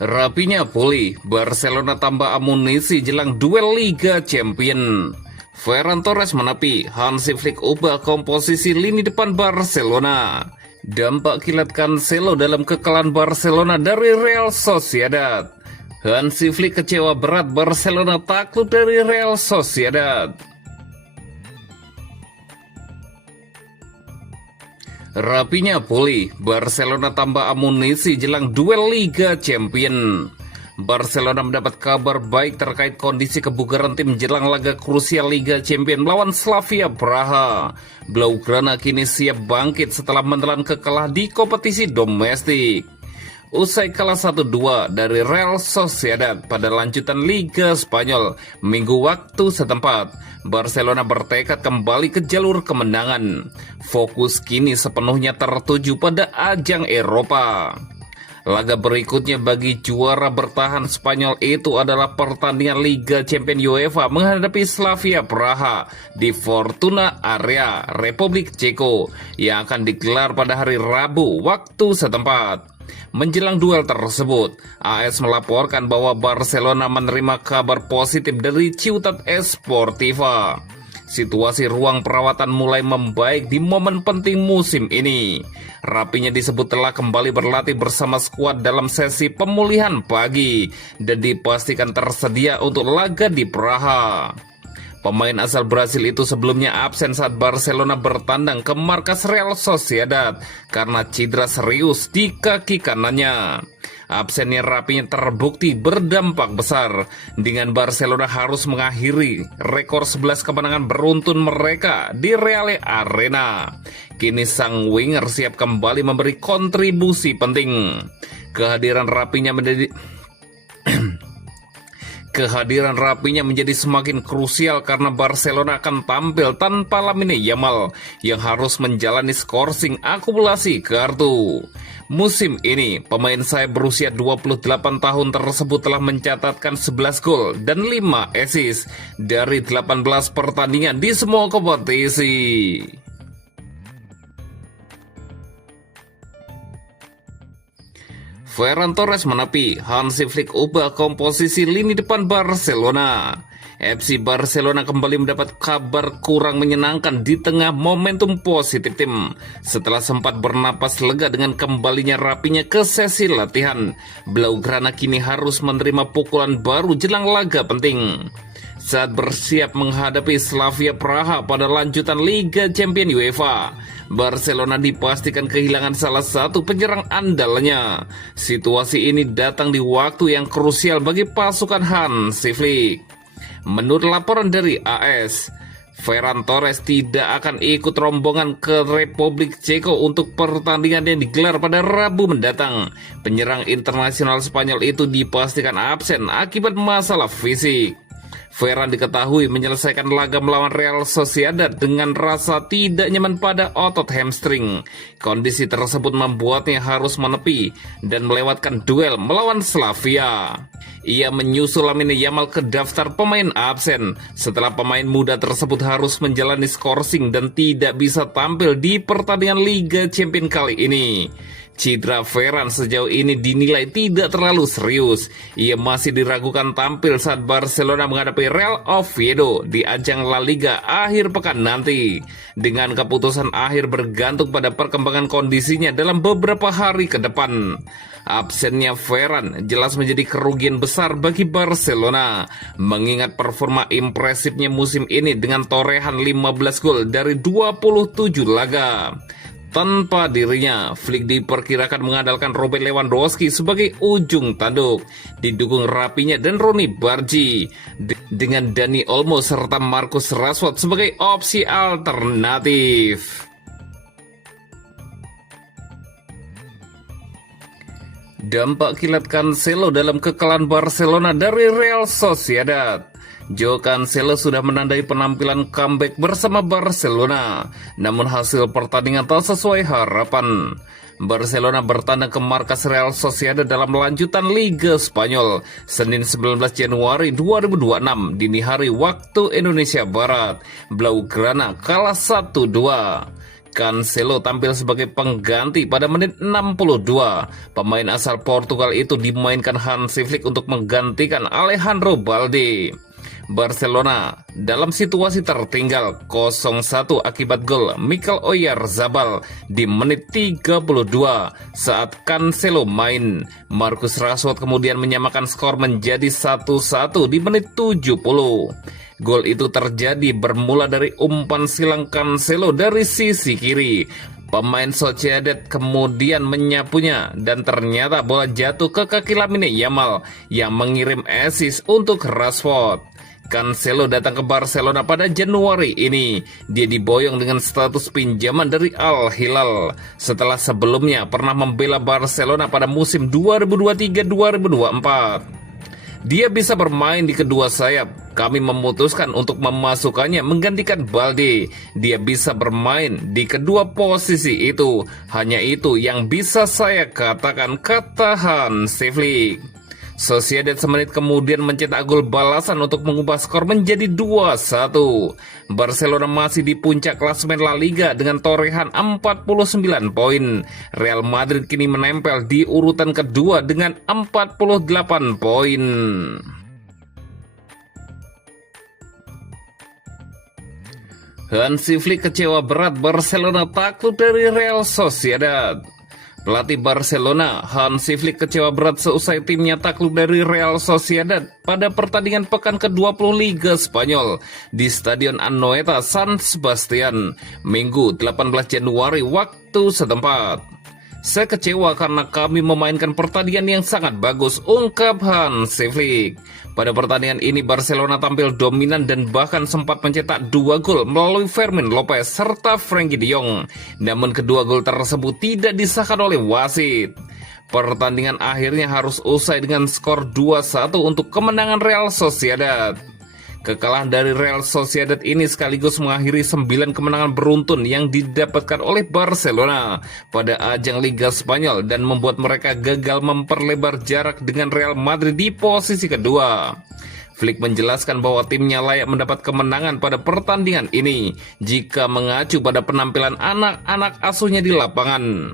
Rapinya Pulih, Barcelona tambah amunisi jelang duel Liga Champion. Ferran Torres menepi, Hansi Flick ubah komposisi lini depan Barcelona. Dampak kilat Cancelo dalam kekalahan Barcelona dari Real Sociedad. Hansi Flick kecewa berat, Barcelona takluk dari Real Sociedad. Rapinya Pulih, Barcelona tambah amunisi jelang duel Liga Champion. Barcelona mendapat kabar baik terkait kondisi kebugaran tim jelang laga krusial Liga Champion melawan Slavia Praha. Blaugrana kini siap bangkit setelah menelan kekalahan di kompetisi domestik. Usai kalah 1-2 dari Real Sociedad pada lanjutan Liga Spanyol minggu waktu setempat, Barcelona bertekad kembali ke jalur kemenangan. Fokus kini sepenuhnya tertuju pada ajang Eropa. Laga berikutnya bagi juara bertahan Spanyol itu adalah pertandingan Liga Champions UEFA menghadapi Slavia Praha di Fortuna Area, Republik Ceko yang akan digelar pada hari Rabu waktu setempat. Menjelang duel tersebut, AS melaporkan bahwa Barcelona menerima kabar positif dari Ciutat Esportiva. Situasi ruang perawatan mulai membaik di momen penting musim ini. Rapinya disebut telah kembali berlatih bersama skuad dalam sesi pemulihan pagi dan dipastikan tersedia untuk laga di Praha. Pemain asal Brasil itu sebelumnya absen saat Barcelona bertandang ke markas Real Sociedad karena cedera serius di kaki kanannya. Absennya Rapinya terbukti berdampak besar dengan Barcelona harus mengakhiri rekor 11 kemenangan beruntun mereka di Real Arena. Kini sang winger siap kembali memberi kontribusi penting. Kehadiran Rapinya menjadi semakin krusial karena Barcelona akan tampil tanpa Lamine Yamal yang harus menjalani skorsing akumulasi kartu. Musim ini, pemain sayap berusia 28 tahun tersebut telah mencatatkan 11 gol dan 5 assist dari 18 pertandingan di semua kompetisi. Ferran Torres menepi, Hansi Flick ubah komposisi lini depan Barcelona. FC Barcelona kembali mendapat kabar kurang menyenangkan di tengah momentum positif tim. Setelah sempat bernapas lega dengan kembalinya Rapinya ke sesi latihan, Blaugrana kini harus menerima pukulan baru jelang laga penting. Saat bersiap menghadapi Slavia Praha pada lanjutan Liga Champions UEFA, Barcelona dipastikan kehilangan salah satu penyerang andalnya. Situasi ini datang di waktu yang krusial bagi pasukan Hansi Flick. Menurut laporan dari AS, Ferran Torres tidak akan ikut rombongan ke Republik Ceko untuk pertandingan yang digelar pada Rabu mendatang. Penyerang internasional Spanyol itu dipastikan absen akibat masalah fisik. Ferran diketahui menyelesaikan laga melawan Real Sociedad dengan rasa tidak nyaman pada otot hamstring. Kondisi tersebut membuatnya harus menepi dan melewatkan duel melawan Slavia. Ia menyusul Lamine Yamal ke daftar pemain absen setelah pemain muda tersebut harus menjalani skorsing dan tidak bisa tampil di pertandingan Liga Champions kali ini. Cedera Ferran sejauh ini dinilai tidak terlalu serius. Ia masih diragukan tampil saat Barcelona menghadapi Real Oviedo di ajang La Liga akhir pekan nanti. Dengan keputusan akhir bergantung pada perkembangan kondisinya dalam beberapa hari ke depan. Absennya Ferran jelas menjadi kerugian besar bagi Barcelona, mengingat performa impresifnya musim ini dengan torehan 15 gol dari 27 laga. Tanpa dirinya, Flick diperkirakan mengandalkan Robert Lewandowski sebagai ujung tanduk, didukung Rapinya dan Ronny Bargi, dengan Dani Olmo serta Marcus Rashford sebagai opsi alternatif. Dampak kilat Cancelo dalam kekalahan Barcelona dari Real Sociedad. Joao Cancelo sudah menandai penampilan comeback bersama Barcelona, namun hasil pertandingan tak sesuai harapan. Barcelona bertandang ke markas Real Sociedad dalam lanjutan Liga Spanyol, Senin 19 Januari 2026 dini hari waktu Indonesia Barat. Blaugrana kalah 1-2. Cancelo tampil sebagai pengganti pada menit 62. Pemain asal Portugal itu dimainkan Hansi Flick untuk menggantikan Alejandro Balde. Barcelona dalam situasi tertinggal 0-1 akibat gol Mikel Oyarzabal di menit 32 saat Cancelo main. Marcus Rashford kemudian menyamakan skor menjadi 1-1 di menit 70. Gol itu terjadi bermula dari umpan silang Cancelo dari sisi kiri. Pemain Sociedad kemudian menyapunya dan ternyata bola jatuh ke kaki Lamine Yamal yang mengirim assist untuk Rashford. Cancelo datang ke Barcelona pada Januari ini. Dia diboyong dengan status pinjaman dari Al Hilal setelah sebelumnya pernah membela Barcelona pada musim 2023-2024. Dia bisa bermain di kedua sayap. Kami memutuskan untuk memasukkannya menggantikan Balde. Dia bisa bermain di kedua posisi itu. Hanya itu yang bisa saya katakan, kata Hansi Flick. Sociedad semenit kemudian mencetak gol balasan untuk mengubah skor menjadi 2-1. Barcelona masih di puncak klasemen La Liga dengan torehan 49 poin. Real Madrid kini menempel di urutan kedua dengan 48 poin. Hansi Flick kecewa berat Barcelona takluk dari Real Sociedad. Pelatih Barcelona, Hansi Flick kecewa berat seusai timnya takluk dari Real Sociedad pada pertandingan pekan ke-20 Liga Spanyol di Stadion Anoeta San Sebastian, Minggu 18 Januari waktu setempat. Saya kecewa karena kami memainkan pertandingan yang sangat bagus, ungkap Hansi Flick. Pada pertandingan ini Barcelona tampil dominan dan bahkan sempat mencetak 2 gol melalui Fermin Lopez serta Frenkie de Jong. Namun kedua gol tersebut tidak disahkan oleh wasit. Pertandingan akhirnya harus usai dengan skor 2-1 untuk kemenangan Real Sociedad. Kekalahan dari Real Sociedad ini sekaligus mengakhiri 9 kemenangan beruntun yang didapatkan oleh Barcelona pada ajang Liga Spanyol dan membuat mereka gagal memperlebar jarak dengan Real Madrid di posisi kedua. Flick menjelaskan bahwa timnya layak mendapat kemenangan pada pertandingan ini jika mengacu pada penampilan anak-anak asuhnya di lapangan.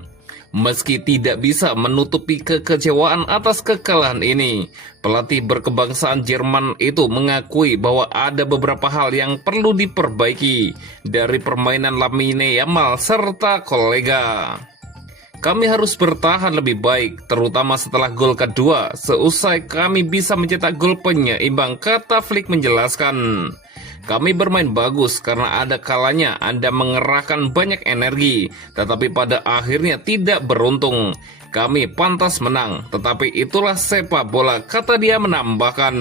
Meski tidak bisa menutupi kekecewaan atas kekalahan ini, pelatih berkebangsaan Jerman itu mengakui bahwa ada beberapa hal yang perlu diperbaiki dari permainan Lamine Yamal serta kolega. Kami harus bertahan lebih baik, terutama setelah gol kedua, seusai kami bisa mencetak gol penyeimbang, kata Flick menjelaskan. Kami bermain bagus karena ada kalanya Anda mengerahkan banyak energi, tetapi pada akhirnya tidak beruntung. Kami pantas menang, tetapi itulah sepak bola, kata dia menambahkan.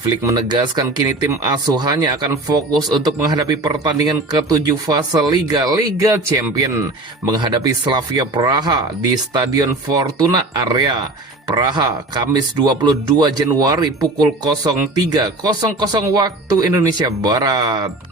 Flick menegaskan kini tim asuhannya akan fokus untuk menghadapi pertandingan ke-7 fase Liga Champion, menghadapi Slavia Praha di Stadion Fortuna Area, Praha, Kamis 22 Januari pukul 03.00 waktu Indonesia Barat.